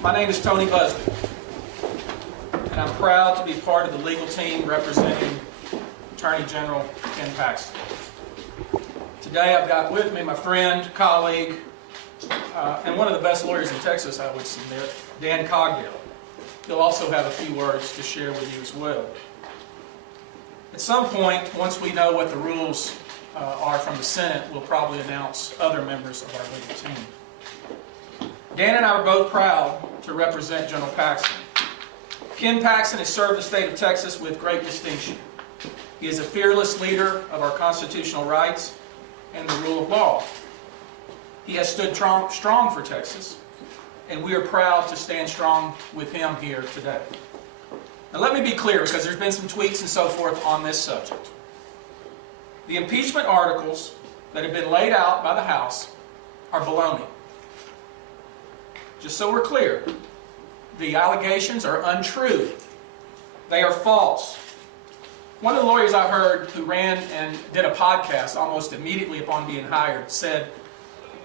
My name is Tony Buzbee, and I'm proud to be part of the legal team representing Attorney General Ken Paxton. Today I've got with me my friend, colleague, and one of the best lawyers in Texas, I would submit, Dan Cogdell. He'll also have a few words to share with you as well. At some point, once we know what the rules are from the Senate, we'll probably announce other members of our legal team. Dan and I are both proud to represent General Paxton. Ken Paxton has served the state of Texas with great distinction. He is a fearless leader of our constitutional rights and the rule of law. He has stood strong for Texas, and we are proud to stand strong with him here today. Now let me be clear, because there's been some tweets and so forth on this subject. The impeachment articles that have been laid out by the House are baloney. Just so we're clear, the allegations are untrue. They are false. One of the lawyers I heard who ran and did a podcast almost immediately upon being hired said,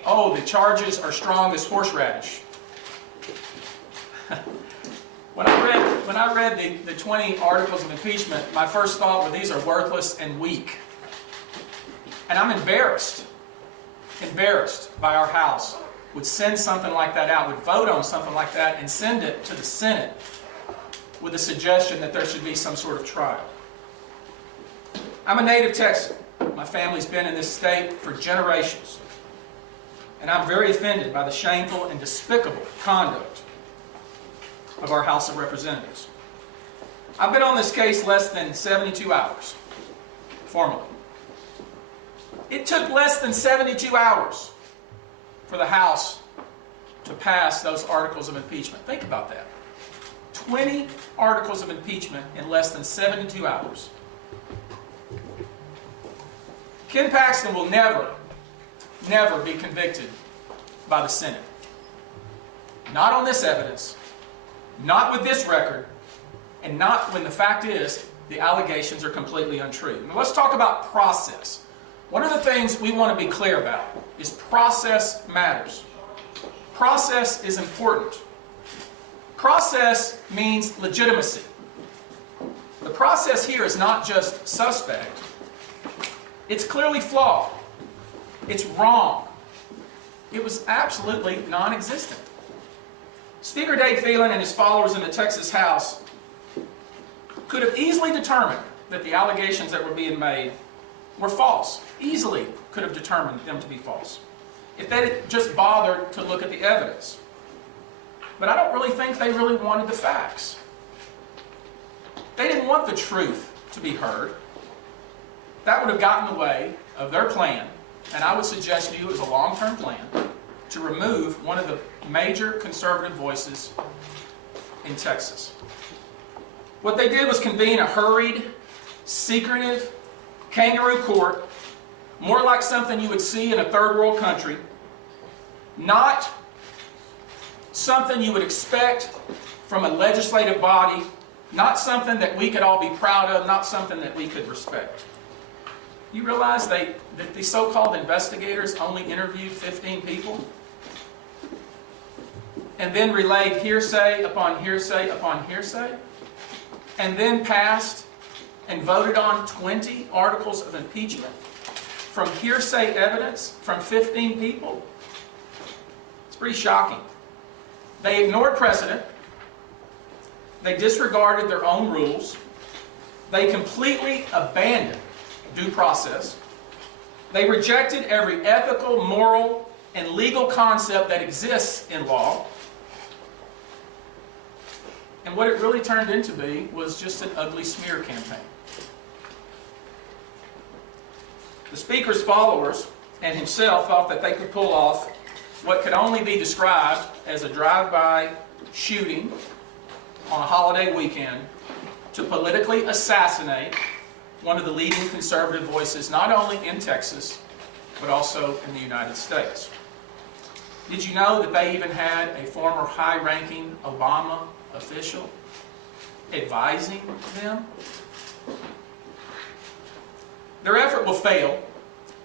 "Oh, the charges are strong as horseradish." When I read the 20 articles of impeachment, my first thought were these are worthless and weak. And I'm embarrassed by our House would send something like that out, would vote on something like that and send it to the Senate with a suggestion that there should be some sort of trial. I'm a native Texan. My family's been in this state for generations. And I'm very offended by the shameful and despicable conduct of our House of Representatives. I've been on this case less than 72 hours, formally. It took less than 72 hours for the House to pass those articles of impeachment. Think about that. 20 articles of impeachment in less than 72 hours. Ken Paxton will never be convicted by the Senate. Not on this evidence, not with this record, and not when the fact is the allegations are completely untrue. Now let's talk about process. One of the things we want to be clear about is process matters. Process is important. Process means legitimacy. The process here is not just suspect. It's clearly flawed. It's wrong. It was absolutely non-existent. Speaker Dave Phelan and his followers in the Texas House could have easily determined that the allegations that were being made were false. Easily could have determined them to be false if they had just bothered to look at the evidence. But I don't really think they really wanted the facts. They didn't want the truth to be heard. That would have gotten in the way of their plan, and I would suggest to you it was a long-term plan to remove one of the major conservative voices in Texas. What they did was convene a hurried, secretive, kangaroo court, more like something you would see in a third world country, not something you would expect from a legislative body, not something that we could all be proud of, not something that we could respect. You realize that the so-called investigators only interviewed 15 people? And then relayed hearsay upon hearsay upon hearsay? And then passed and voted on 20 articles of impeachment from hearsay evidence from 15 people? It's pretty shocking. They ignored precedent. They disregarded their own rules. They completely abandoned due process. They rejected every ethical, moral, and legal concept that exists in law. And what it really turned into be was just an ugly smear campaign. The Speaker's followers and himself thought that they could pull off what could only be described as a drive-by shooting on a holiday weekend to politically assassinate one of the leading conservative voices, not only in Texas, but also in the United States. Did you know that they even had a former high-ranking Obama official advising them? Their effort will fail.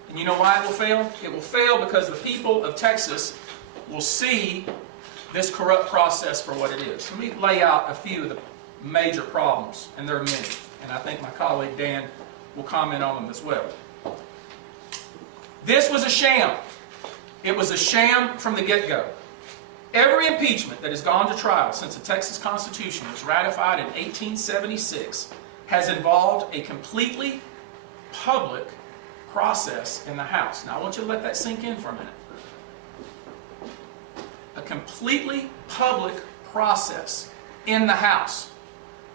And you know why it will fail? It will fail because the people of Texas will see this corrupt process for what it is. Let me lay out a few of the major problems, and there are many, and I think my colleague Dan will comment on them as well. This was a sham. It was a sham from the get-go. Every impeachment that has gone to trial since the Texas Constitution was ratified in 1876 has involved a completely public process in the House. Now, I want you to let that sink in for a minute. A completely public process in the House.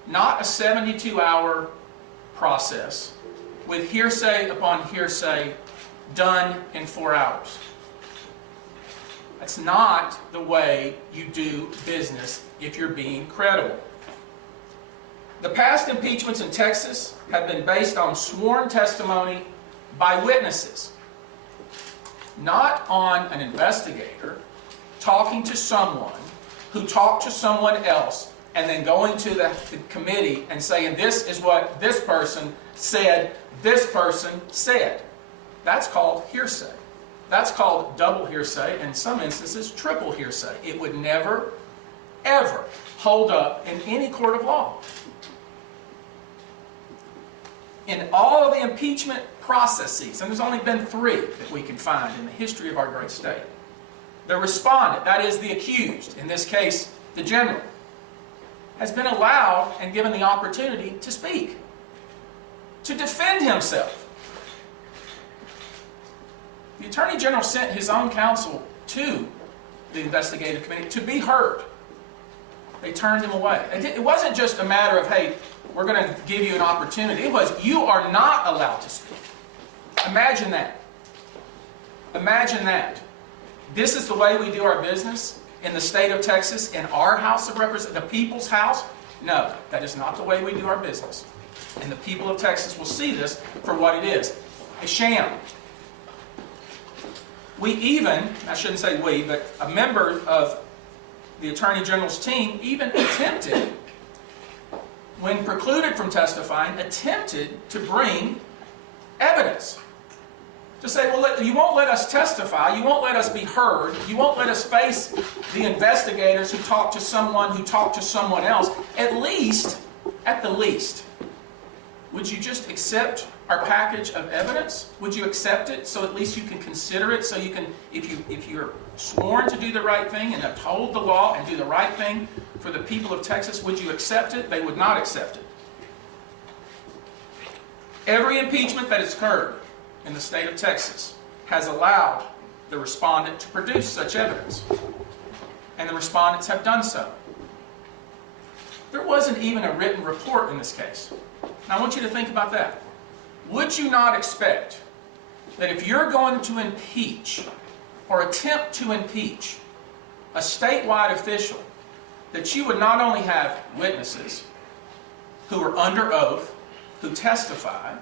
Not a 72-hour process with hearsay upon hearsay done in 4 hours. That's not the way you do business if you're being credible. The past impeachments in Texas have been based on sworn testimony by witnesses, not on an investigator talking to someone who talked to someone else and then going to the committee and saying, this is what this person said, this person said. That's called hearsay. That's called double hearsay, and in some instances, triple hearsay. It would never, ever hold up in any court of law. In all of the impeachment processes, and there's only been 3 that we can find in the history of our great state, the respondent, that is the accused, in this case, the general, has been allowed and given the opportunity to speak, to defend himself. The Attorney General sent his own counsel to the investigative committee to be heard. They turned him away. It wasn't just a matter of, hey, we're going to give you an opportunity. It was, you are not allowed to speak. Imagine that. Imagine that. This is the way we do our business in the state of Texas, in our House of Representatives, the people's house? No, that is not the way we do our business. And the people of Texas will see this for what it is, a sham. We even, I shouldn't say we, but a member of the Attorney General's team even attempted, when precluded from testifying, attempted to bring evidence. To say, well, you won't let us testify, you won't let us be heard, you won't let us face the investigators who talked to someone who talked to someone else. At the least, would you just accept our package of evidence? Would you accept it so at least you can consider it, so you can, if you're sworn to do the right thing and uphold the law and do the right thing for the people of Texas, would you accept it? They would not accept it. Every impeachment that has occurred in the state of Texas has allowed the respondent to produce such evidence, and the respondents have done so. There wasn't even a written report in this case. Now I want you to think about that. Would you not expect that if you're going to impeach or attempt to impeach a statewide official, that you would not only have witnesses who are under oath, who testify,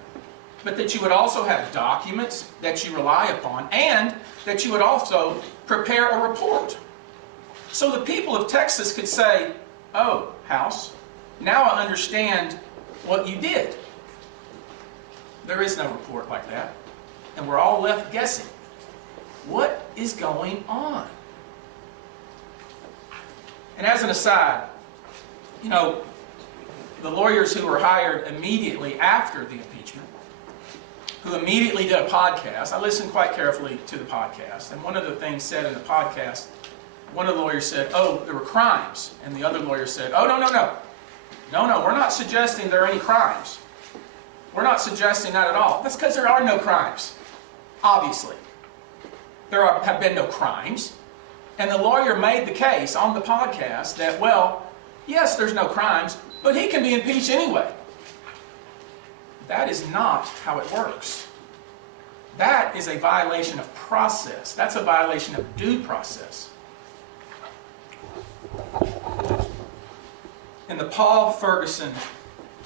but that you would also have documents that you rely upon, and that you would also prepare a report. So the people of Texas could say, oh, House, now I understand what you did. There is no report like that. And we're all left guessing. What is going on? And as an aside, you know, the lawyers who were hired immediately after the impeachment, who immediately did a podcast, I listened quite carefully to the podcast, and one of the things said in the podcast, one of the lawyers said, oh, there were crimes. And the other lawyer said, oh, no, we're not suggesting there are any crimes. We're not suggesting that at all. That's because there are no crimes, obviously. Have been no crimes. And the lawyer made the case on the podcast that, well, yes, there's no crimes, but he can be impeached anyway. That is not how it works. That is a violation of process. That's a violation of due process. In the Paul Ferguson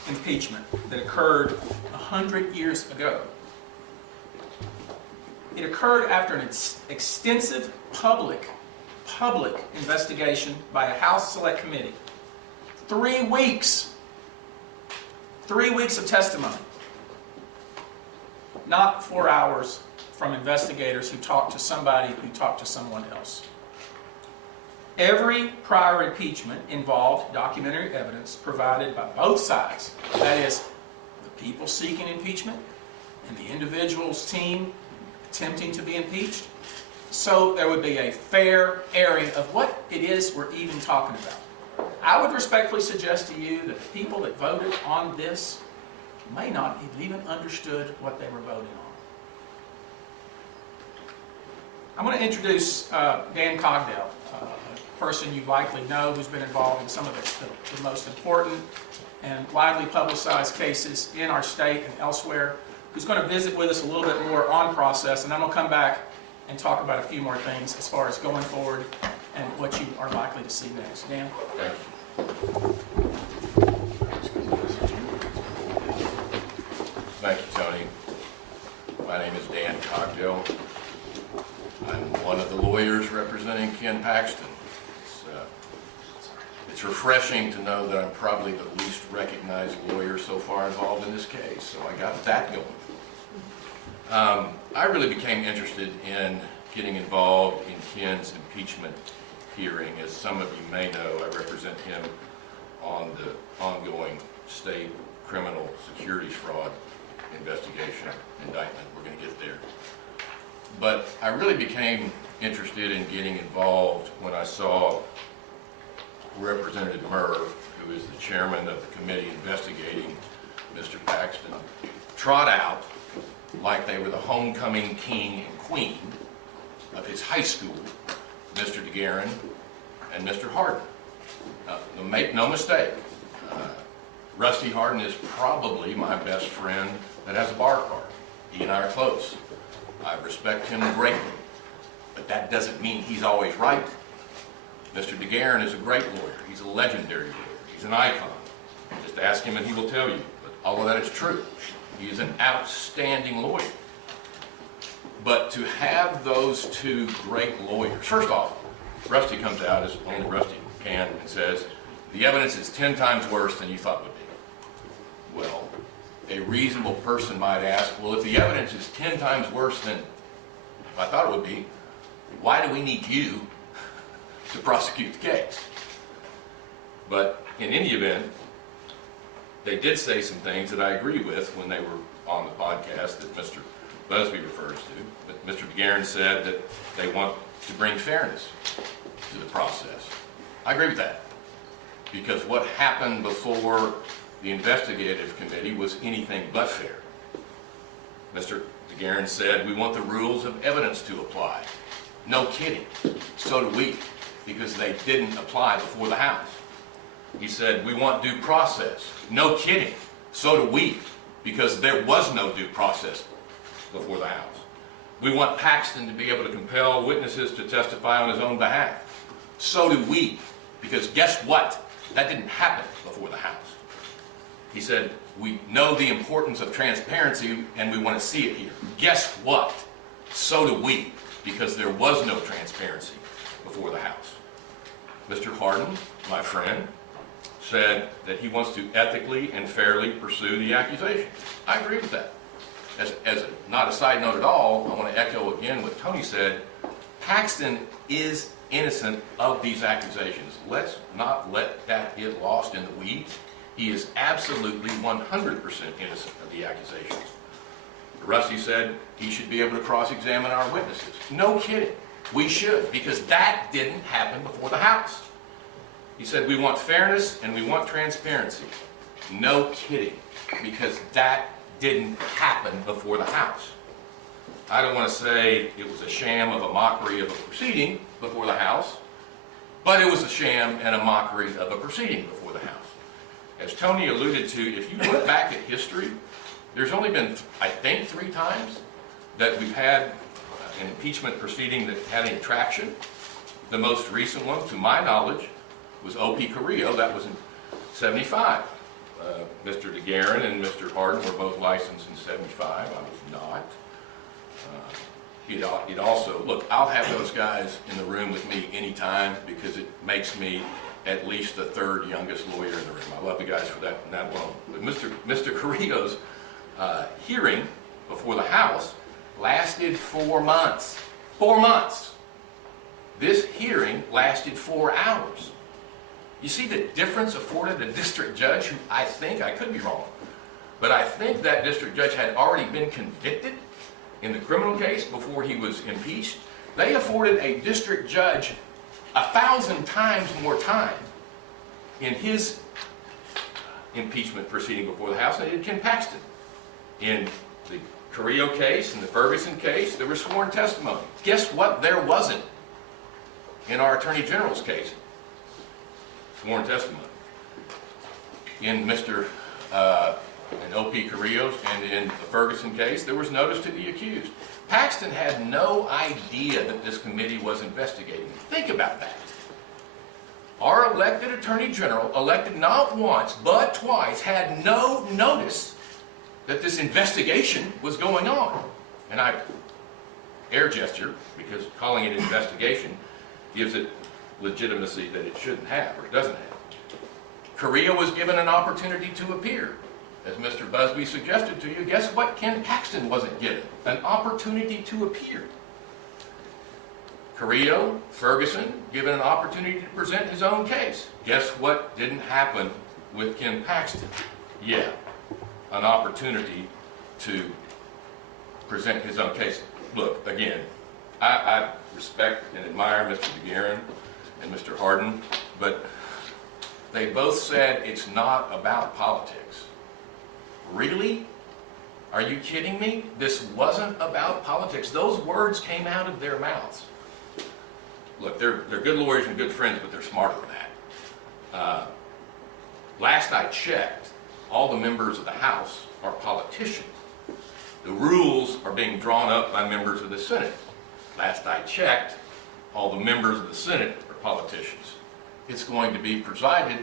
impeachment that occurred 100 years ago, it occurred after an extensive public investigation by a House Select Committee. 3 weeks. 3 weeks of testimony. Not 4 hours from investigators who talked to somebody who talked to someone else. Every prior impeachment involved documentary evidence provided by both sides. That is, the people seeking impeachment and the individual's team attempting to be impeached. So there would be a fair airing of what it is we're even talking about. I would respectfully suggest to you that the people that voted on this may not have even understood what they were voting on. I'm going to introduce Dan Cogdell, a person you likely know who's been involved in some of the most important and widely publicized cases in our state and elsewhere, who's going to visit with us a little bit more on process, and then we'll come back and talk about a few more things as far as going forward and what you are likely to see next. Dan? Thank you. Thank you, Tony. My name is Dan Cogdell. I'm one of the lawyers representing Ken Paxton. It's refreshing to know that I'm probably the least recognized lawyer so far involved in this case, so I got that going. I really became interested in getting involved in Ken's impeachment hearing. As some of you may know, I represent him on the ongoing state criminal securities fraud investigation indictment. We're going to get there. But I really became interested in getting involved when I saw Representative Merv, who is the chairman of the committee investigating Mr. Paxton, trot out like they were the homecoming king and queen of his high school, Mr. DeGuerin and Mr. Hardin. Make no mistake, Rusty Hardin is probably my best friend that has a bar card. He and I are close. I respect him greatly, but that doesn't mean he's always right. Mr. DeGuerin is a great lawyer. He's a legendary lawyer. He's an icon. Just ask him and he will tell you. But all of that is true. He is an outstanding lawyer. But to have those two great lawyers, first off, Rusty comes out, as only Rusty can, and says, the evidence is 10 times worse than you thought would be. Well, a reasonable person might ask, well, if the evidence is 10 times worse than I thought it would be, why do we need you to prosecute the case? But in any event, they did say some things that I agree with when they were on the podcast that Mr. Buzbee refers to. But Mr. DeGuerin said that they want to bring fairness to the process. I agree with that, because what happened before the investigative committee was anything but fair. Mr. DeGuerin said, we want the rules of evidence to apply. No kidding. So do we, because they didn't apply before the House. He said, we want due process. No kidding. So do we, because there was no due process before the House. We want Paxton to be able to compel witnesses to testify on his own behalf. So do we, because guess what? That didn't happen before the House. He said, we know the importance of transparency and we want to see it here. Guess what? So do we, because there was no transparency before the House. Mr. Hardin, my friend, said that he wants to ethically and fairly pursue the accusation. I agree with that. Not a side note at all, I want to echo again what Tony said. Paxton is innocent of these accusations. Let's not let that get lost in the weeds. He is absolutely 100% innocent of the accusations. Rusty said he should be able to cross-examine our witnesses. No kidding. We should, because that didn't happen before the House. He said we want fairness and we want transparency. No kidding, because that didn't happen before the House. I don't want to say it was a sham of a mockery of a proceeding before the House, but it was a sham and a mockery of a proceeding before the House. As Tony alluded to, if you look back at history, there's only been, I think, 3 times that we've had an impeachment proceeding that had any traction. The most recent one, to my knowledge, was O.P. Carrillo. That was in 75. Mr. DeGuerin and Mr. Hardin were both licensed in 75. I was not. It also, look, I'll have those guys in the room with me anytime because it makes me at least the 3rd youngest lawyer in the room. I love the guys for that alone. But Mr. Carrillo's hearing before the House lasted 4 months. 4 months. This hearing lasted 4 hours. You see the difference afforded a district judge who I could be wrong, but I think that district judge had already been convicted in the criminal case before he was impeached. They afforded a district judge 1,000 times more time in his impeachment proceeding before the House than they did Ken Paxton. In the KHOU case and the Ferguson case, there was sworn testimony. Guess what? There wasn't in our Attorney General's case. Sworn testimony. In O.P. Carrillo's and in the Ferguson case, there was notice to the accused. Paxton had no idea that this committee was investigating. Think about that. Our elected Attorney General, elected not once but twice, had no notice that this investigation was going on. And I air gesture, because calling it an investigation gives it legitimacy that it shouldn't have, or it doesn't have. Carrillo was given an opportunity to appear. As Mr. Buzbee suggested to you, guess what Ken Paxton wasn't given? An opportunity to appear. Carrillo, Ferguson, given an opportunity to present his own case. Guess what didn't happen with Ken Paxton? Yeah, an opportunity to present his own case. Look, again, I respect and admire Mr. DeGuerin and Mr. Hardin, but they both said it's not about politics. Really? Are you kidding me? This wasn't about politics. Those words came out of their mouths. Look, they're good lawyers and good friends, but they're smarter than that. Last I checked, all the members of the House are politicians. The rules are being drawn up by members of the Senate. Last I checked, all the members of the Senate are politicians. It's going to be presided,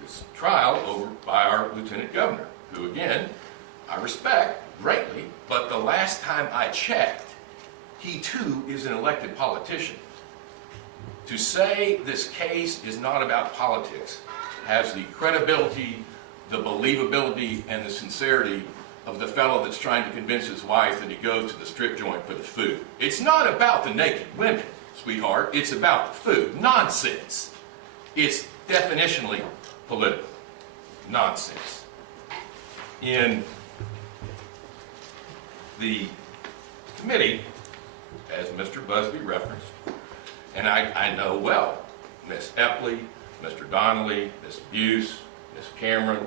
this trial, over by our Lieutenant Governor, who, again, I respect greatly, but the last time I checked, he too is an elected politician. To say this case is not about politics has the credibility, the believability, and the sincerity of the fellow that's trying to convince his wife that he goes to the strip joint for the food. It's not about the naked women, sweetheart. It's about the food. Nonsense. It's definitionally political. Nonsense. In the committee, as Mr. Buzbee referenced, and I know well, Ms. Epley, Mr. Donnelly, Ms. Buse, Ms. Cameron,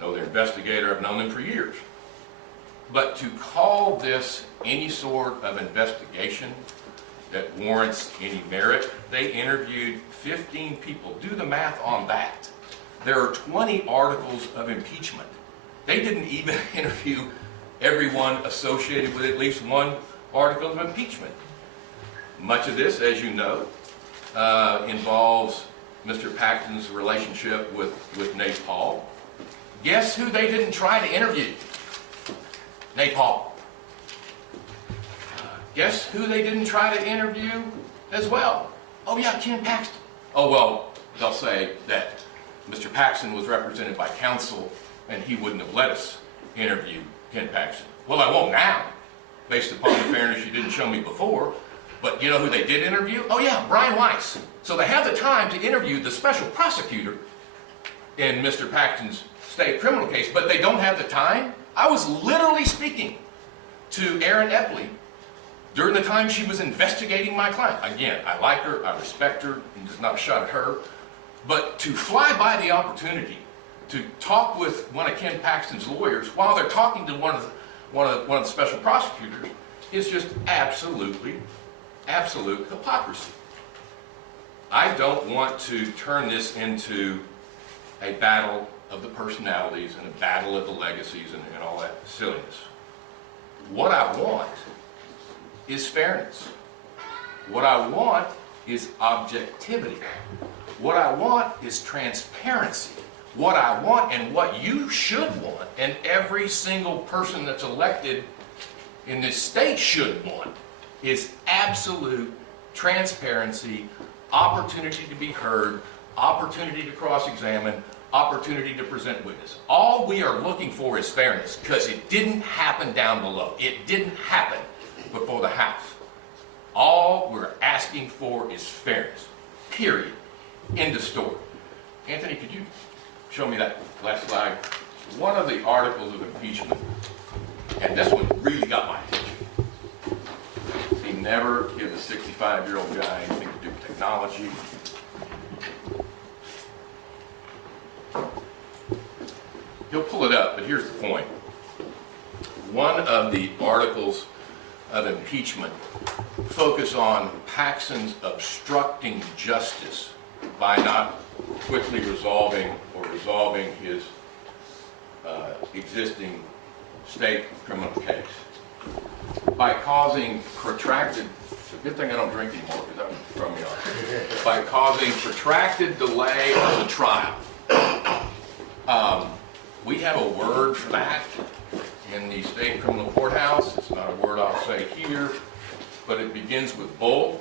know their investigator, I've known them for years. But to call this any sort of investigation that warrants any merit, they interviewed 15 people. Do the math on that. There are 20 articles of impeachment. They didn't even interview everyone associated with at least one article of impeachment. Much of this, as you know, involves Mr. Paxton's relationship with Nate Paul. Guess who they didn't try to interview? Nate Paul. Guess who they didn't try to interview as well? Oh yeah, Ken Paxton. Oh well, they'll say that Mr. Paxton was represented by counsel and he wouldn't have let us interview Ken Paxton. Well, I won't now, based upon the fairness you didn't show me before. But you know who they did interview? Oh yeah, Brian Weiss. So they have the time to interview the special prosecutor in Mr. Paxton's state criminal case, but they don't have the time. I was literally speaking to Erin Epley during the time she was investigating my client. Again, I like her, I respect her, and it's not a shot at her, but to fly by the opportunity to talk with one of Ken Paxton's lawyers while they're talking to one of the special prosecutors is just absolute hypocrisy. I don't want to turn this into a battle of the personalities and a battle of the legacies and all that silliness. What I want is fairness. What I want is objectivity. What I want is transparency. What I want and what you should want, and every single person that's elected in this state should want, is absolute transparency, opportunity to be heard, opportunity to cross-examine, opportunity to present witness. All we are looking for is fairness, because it didn't happen down below. It didn't happen before the House. All we're asking for is fairness. Period. End of story. Anthony, could you show me that last slide? One of the articles of impeachment, and this one really got my attention. He never gives a 65-year-old guy anything to do with technology. He'll pull it up, but here's the point. One of the articles of impeachment focus on Paxton's obstructing justice by not quickly resolving his existing state criminal case. By causing protracted, it's a good thing I don't drink anymore because that would throw me off. By causing protracted delay of the trial. We have a word for that in the state criminal courthouse. It's not a word I'll say here, but it begins with bull.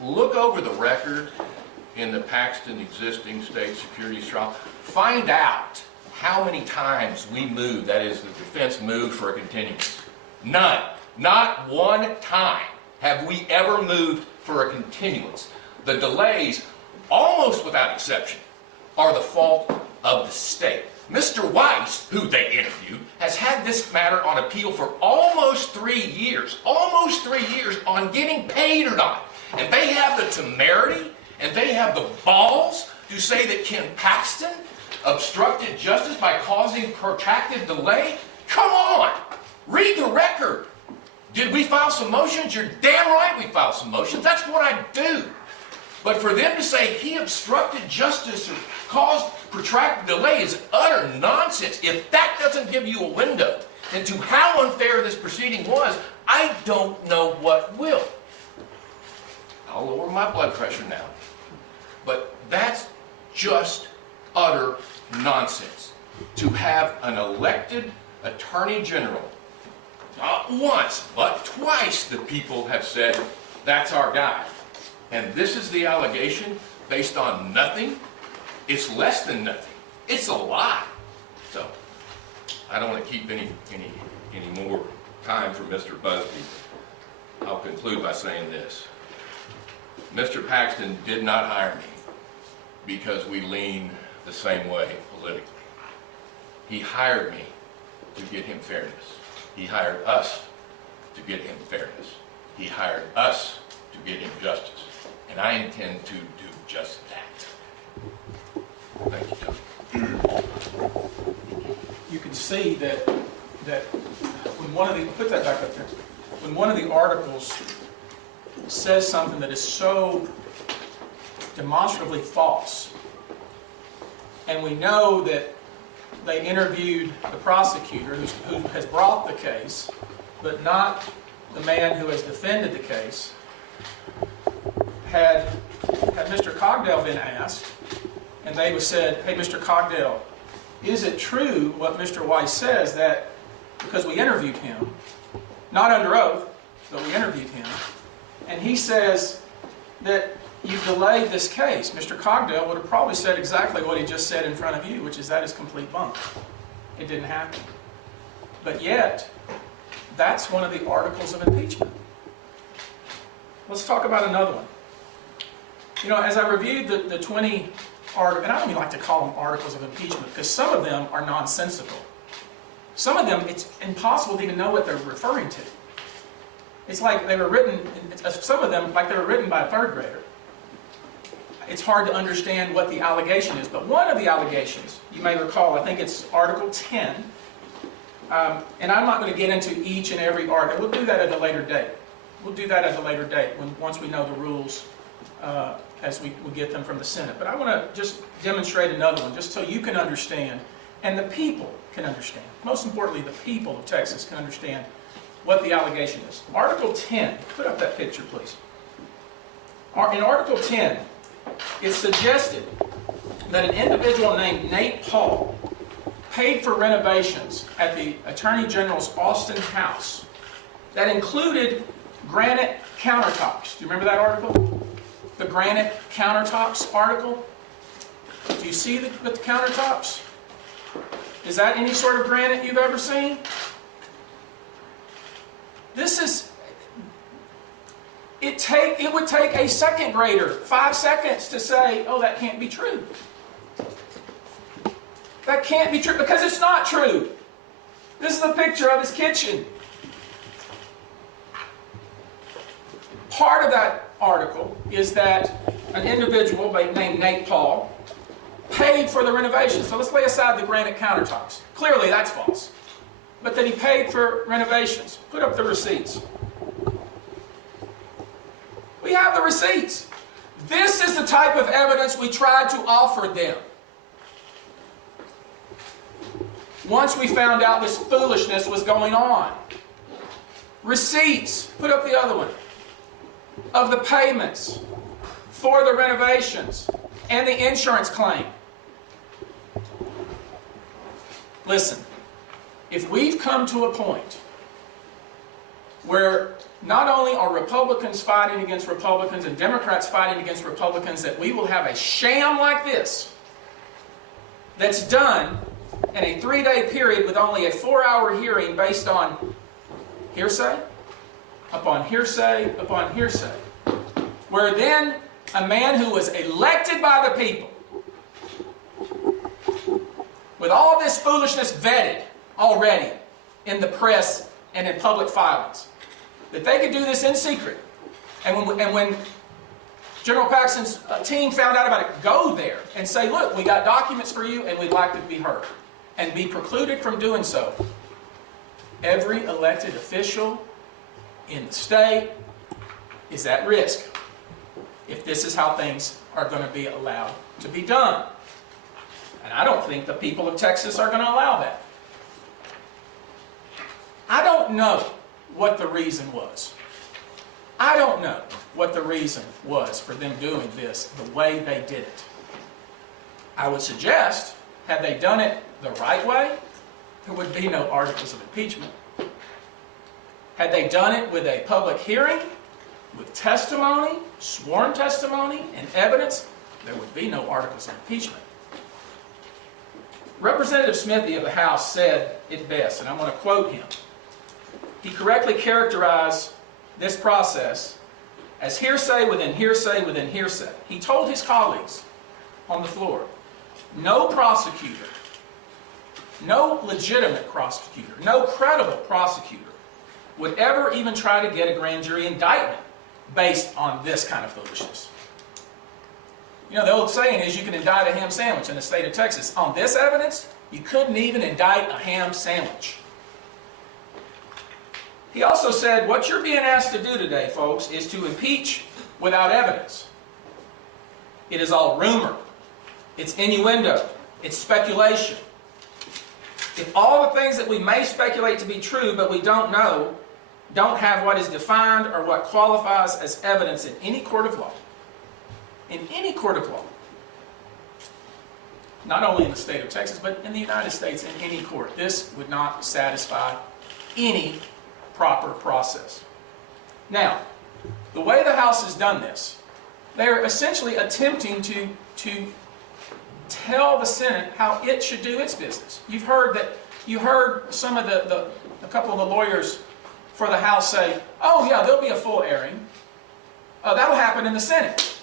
Look over the record in the Paxton existing state securities trial. Find out how many times we moved, that is, the defense moved for a continuance. None. Not one time have we ever moved for a continuance. The delays, almost without exception, are the fault of the state. Mr. Weiss, who they interviewed, has had this matter on appeal for almost 3 years on getting paid or not. And they have the temerity and they have the balls to say that Ken Paxton obstructed justice by causing protracted delay? Come on! Read the record. Did we file some motions? You're damn right we filed some motions. That's what I do. But for them to say he obstructed justice or caused protracted delay is utter nonsense. If that doesn't give you a window into how unfair this proceeding was, I don't know what will. I'll lower my blood pressure now. But that's just utter nonsense. To have an elected attorney general, not once, but twice the people have said, that's our guy. And this is the allegation based on nothing. It's less than nothing. It's a lie. So, I don't want to keep any more time for Mr. Buzbee. I'll conclude by saying this. Mr. Paxton did not hire me because we lean the same way politically. He hired me to get him fairness. He hired us to get him fairness. He hired us to get him justice. And I intend to do just that. Thank you, Tony. You can see that when one of the, put that back up there, when one of the articles says something that is so demonstrably false, and we know that they interviewed the prosecutor who has brought the case, but not the man who has defended the case, had Mr. Cogdell been asked, and they would said, hey, Mr. Cogdell, is it true what Mr. Weiss says that, because we interviewed him, not under oath, but we interviewed him, and he says that you've delayed this case. Mr. Cogdell would have probably said exactly what he just said in front of you, which is that is complete bunk. It didn't happen. But yet, that's one of the articles of impeachment. Let's talk about another one. You know, as I reviewed the 20 articles, and I don't even like to call them articles of impeachment, because some of them are nonsensical. Some of them, it's impossible to even know what they're referring to. It's like they were written, some of them, like they were written by a third grader. It's hard to understand what the allegation is, but one of the allegations, you may recall, I think it's Article 10, and I'm not going to get into each and every article. We'll do that at a later date. We'll do that at a later date, once we know the rules as we get them from the Senate. But I want to just demonstrate another one, just so you can understand, and the people can understand. Most importantly, the people of Texas can understand what the allegation is. Article 10, put up that picture, please. In Article 10, it's suggested that an individual named Nate Paul paid for renovations at the Attorney General's Austin house that included granite countertops. Do you remember that article? The granite countertops article? Do you see the countertops? Is that any sort of granite you've ever seen? This is, It would take a second grader 5 seconds to say, oh, that can't be true. That can't be true, because it's not true. This is a picture of his kitchen. Part of that article is that an individual named Nate Paul paid for the renovation. So let's lay aside the granite countertops. Clearly that's false. But that he paid for renovations. Put up the receipts. We have the receipts. This is the type of evidence we tried to offer them. Once we found out this foolishness was going on. Receipts. Put up the other one. Of the payments for the renovations and the insurance claim. Listen, if we've come to a point where not only are Republicans fighting against Republicans and Democrats fighting against Republicans, that we will have a sham like this that's done in a 3-day period with only a 4-hour hearing based on hearsay upon hearsay upon hearsay, where then a man who was elected by the people, with all this foolishness vetted already in the press and in public filings, that they could do this in secret. And when General Paxton's team found out about it, go there and say, look, we got documents for you and we'd like to be heard. And be precluded from doing so. Every elected official in the state is at risk if this is how things are going to be allowed to be done. And I don't think the people of Texas are going to allow that. I don't know what the reason was. I don't know what the reason was for them doing this the way they did it. I would suggest, had they done it the right way, there would be no articles of impeachment. Had they done it with a public hearing, with testimony, sworn testimony, and evidence, there would be no articles of impeachment. Representative Smithy of the House said it best, and I want to quote him. He correctly characterized this process as hearsay within hearsay within hearsay. He told his colleagues on the floor, no prosecutor, no legitimate prosecutor, no credible prosecutor would ever even try to get a grand jury indictment based on this kind of foolishness. You know, the old saying is you can indict a ham sandwich in the state of Texas. On this evidence, you couldn't even indict a ham sandwich. He also said, what you're being asked to do today, folks, is to impeach without evidence. It is all rumor. It's innuendo. It's speculation. If all the things that we may speculate to be true, but we don't know, don't have what is defined or what qualifies as evidence in any court of law, in any court of law, not only in the state of Texas, but in the United States, in any court, this would not satisfy any proper process. Now, the way the House has done this, they're essentially attempting to tell the Senate how it should do its business. You heard some of a couple of the lawyers for the House say, oh yeah, there'll be a full airing. That'll happen in the Senate.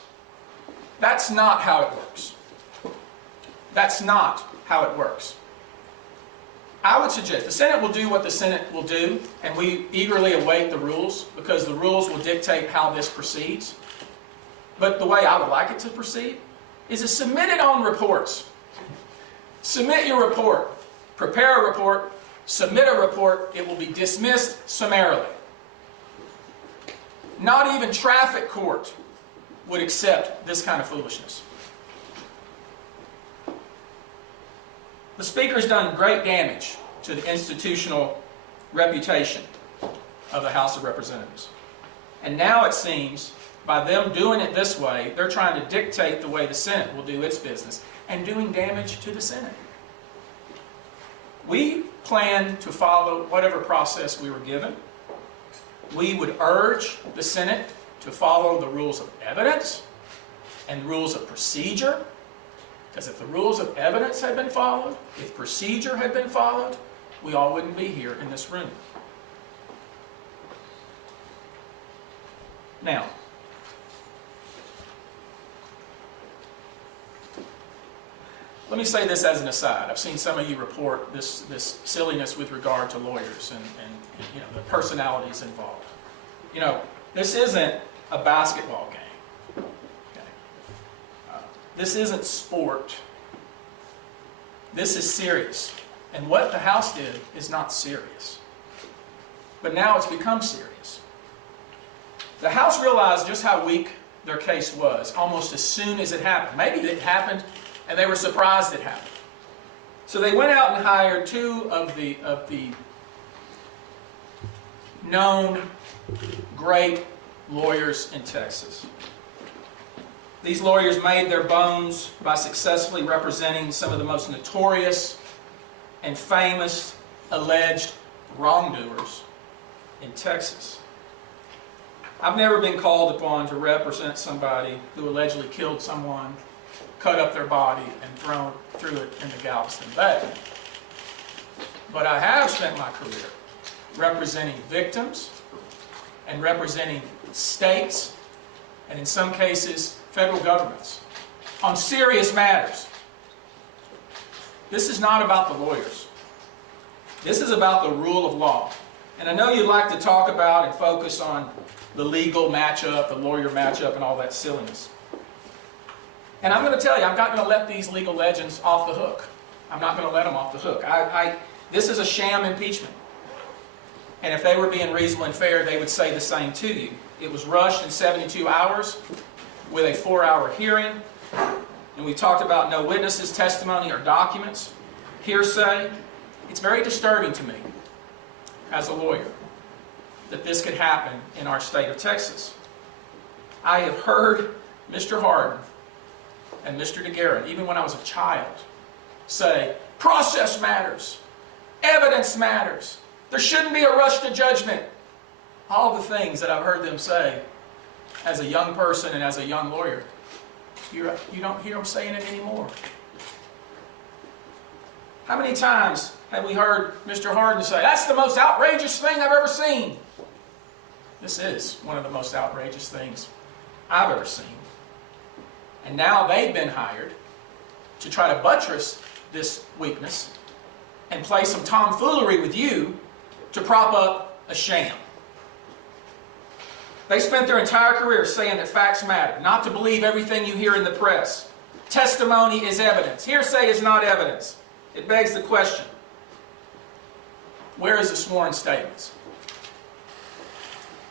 That's not how it works. That's not how it works. I would suggest the Senate will do what the Senate will do, and we eagerly await the rules, because the rules will dictate how this proceeds. But the way I would like it to proceed is to submit it on reports. Submit your report. Prepare a report. Submit a report. It will be dismissed summarily. Not even traffic court would accept this kind of foolishness. The Speaker's done great damage to the institutional reputation of the House of Representatives. And now it seems, by them doing it this way, they're trying to dictate the way the Senate will do its business and doing damage to the Senate. We plan to follow whatever process we were given. We would urge the Senate to follow the rules of evidence and rules of procedure. Because if the rules of evidence had been followed, if procedure had been followed, we all wouldn't be here in this room. Now, let me say this as an aside. I've seen some of you report this silliness with regard to lawyers and the personalities involved. This isn't a basketball game. Okay? This isn't sport. This is serious. And what the House did is not serious. But now it's become serious. The House realized just how weak their case was almost as soon as it happened. Maybe it happened and they were surprised it happened. So they went out and hired two of the known great lawyers in Texas. These lawyers made their bones by successfully representing some of the most notorious and famous alleged wrongdoers in Texas. I've never been called upon to represent somebody who allegedly killed someone, cut up their body, and threw it in the Galveston Bay. But I have spent my career representing victims and representing states, and in some cases, federal governments, on serious matters. This is not about the lawyers. This is about the rule of law. And I know you like to talk about and focus on the legal matchup, the lawyer matchup, and all that silliness. And I'm going to tell you, I'm not going to let these legal legends off the hook. I'm not going to let them off the hook. This is a sham impeachment. And if they were being reasonable and fair, they would say the same to you. It was rushed in 72 hours with a 4-hour hearing. And we talked about no witnesses' testimony or documents, hearsay. It's very disturbing to me as a lawyer that this could happen in our state of Texas. I have heard Mr. Hardin and Mr. DeGarrett, even when I was a child, say, process matters, evidence matters, there shouldn't be a rush to judgment. All the things that I've heard them say as a young person and as a young lawyer. You don't hear them saying it anymore. How many times have we heard Mr. Hardin say, that's the most outrageous thing I've ever seen? This is one of the most outrageous things I've ever seen. And now they've been hired to try to buttress this weakness and play some tomfoolery with you to prop up a sham. They spent their entire career saying that facts matter, not to believe everything you hear in the press. Testimony is evidence. Hearsay is not evidence. It begs the question, where is the sworn statements?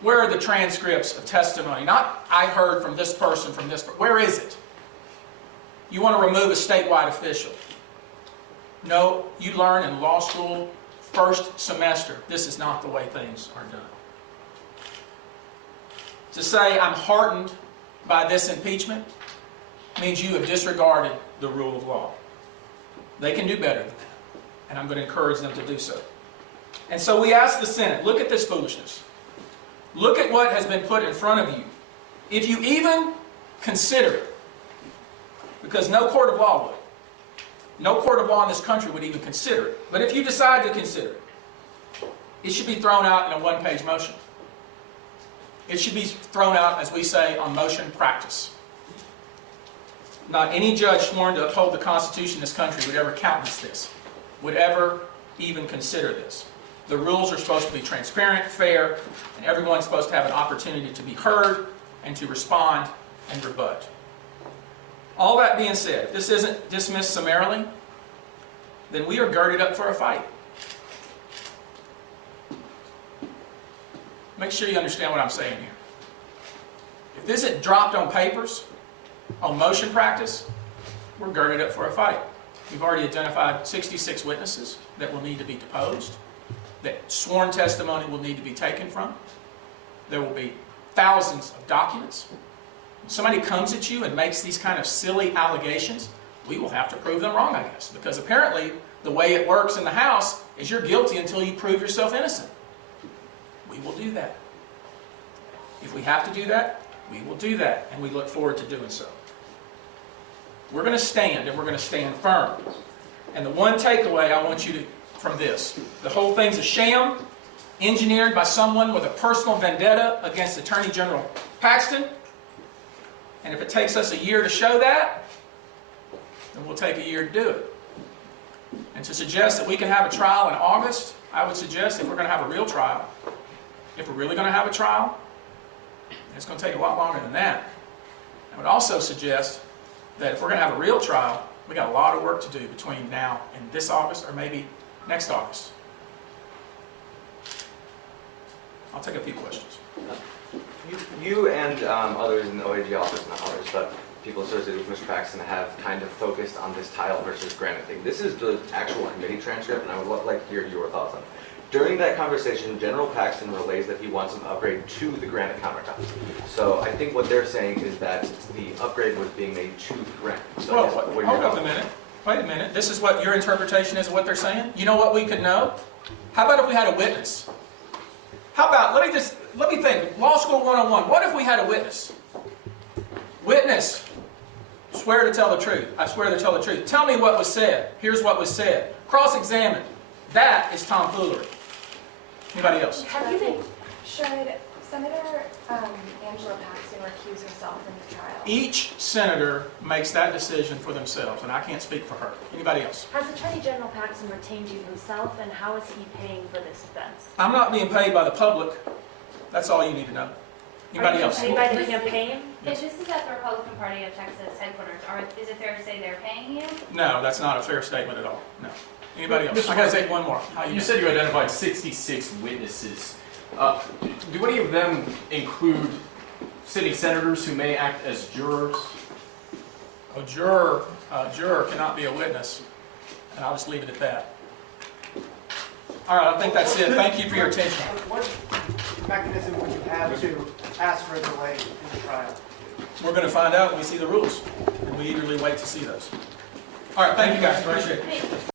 Where are the transcripts of testimony? Not, I heard from this person, from this person. Where is it? You want to remove a statewide official. No, you learn in law school, first semester, this is not the way things are done. To say I'm heartened by this impeachment means you have disregarded the rule of law. They can do better than that, and I'm going to encourage them to do so. And so we ask the Senate, look at this foolishness. Look at what has been put in front of you. If you even consider it, because no court of law would. No court of law in this country would even consider it. But if you decide to consider it, it should be thrown out in a one-page motion. It should be thrown out, as we say, on motion practice. Not any judge sworn to uphold the Constitution of this country would ever countenance this, would ever even consider this. The rules are supposed to be transparent, fair, and everyone's supposed to have an opportunity to be heard and to respond and rebut. All that being said, if this isn't dismissed summarily, then we are girded up for a fight. Make sure you understand what I'm saying here. If this isn't dropped on papers, on motion practice, we're girded up for a fight. We've already identified 66 witnesses that will need to be deposed, that sworn testimony will need to be taken from. There will be thousands of documents. When somebody comes at you and makes these kind of silly allegations, we will have to prove them wrong, I guess, because apparently the way it works in the House is you're guilty until you prove yourself innocent. We will do that. If we have to do that, we will do that, and we look forward to doing so. We're going to stand, and we're going to stand firm. And the one takeaway I want you to, from this, the whole thing's a sham, engineered by someone with a personal vendetta against Attorney General Paxton. And if it takes us a year to show that, then we'll take a year to do it. And to suggest that we can have a trial in August, I would suggest if we're going to have a real trial, if we're really going to have a trial, it's going to take a lot longer than that. I would also suggest that if we're going to have a real trial, we got a lot of work to do between now and this August, or maybe next August. I'll take a few questions. You and others in the OAG office, not others, but people associated with Mr. Paxton have kind of focused on this tile versus granite thing. This is the actual committee transcript, and I would like to hear your thoughts on it. During that conversation, General Paxton relays that he wants an upgrade to the granite countertops. So I think what they're saying is that the upgrade was being made to the granite. So Well, hold up a minute. Wait a minute. This is what your interpretation is of what they're saying? You know what we could know? How about if we had a witness? How about, let me think, Law School 101. What if we had a witness? Witness, swear to tell the truth. I swear to tell the truth. Tell me what was said. Here's what was said. Cross-examine. That is tomfoolery. Anybody else? Should Senator Angela Paxton recuse herself from the trial? Each senator makes that decision for themselves, and I can't speak for her. Anybody else? Has Attorney General Paxton retained you himself, and how is he paying for this offense? I'm not being paid by the public. That's all you need to know. Anybody else? Paid by the campaign? If this is at the Republican Party of Texas headquarters, is it fair to say they're paying you? No, that's not a fair statement at all. No. Anybody else? I gotta take one more. You said you identified 66 witnesses. Do any of them include sitting senators who may act as jurors? A juror cannot be a witness, and I'll just leave it at that. All right, I think that's it. Thank you for your attention. What mechanism would you have to ask for a delay in the trial? We're going to find out when we see the rules, and we eagerly wait to see those. All right, thank you guys. Appreciate it.